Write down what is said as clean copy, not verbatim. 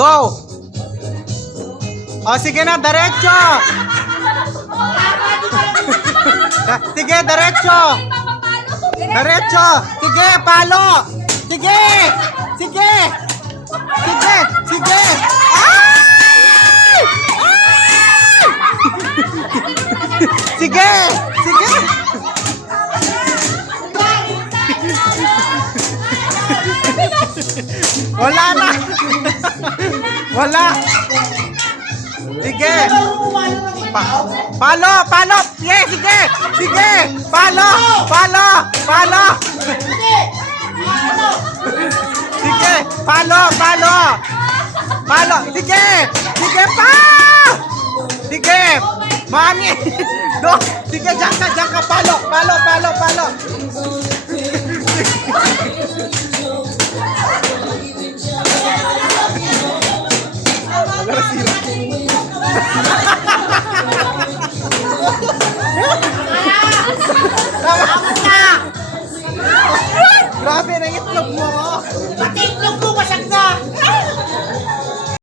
Go! O, sige na, diretso! Sige, diretso! Diretso! Sige, palo! Sige! Sige! Sige! Sige! Ay! Ay! Sige! Sige! Wala na! Wala! Sige! Palo! Palo! Sige! Sige! Sige! Palo! Palo! Palo! Sige! Palo! Palo! Palo! Sige! Sige pa! Sige! Mami! Do! Sige! Diyan ka! Diyan ka! Palo! Palo! Palo! Palo! Agora sim.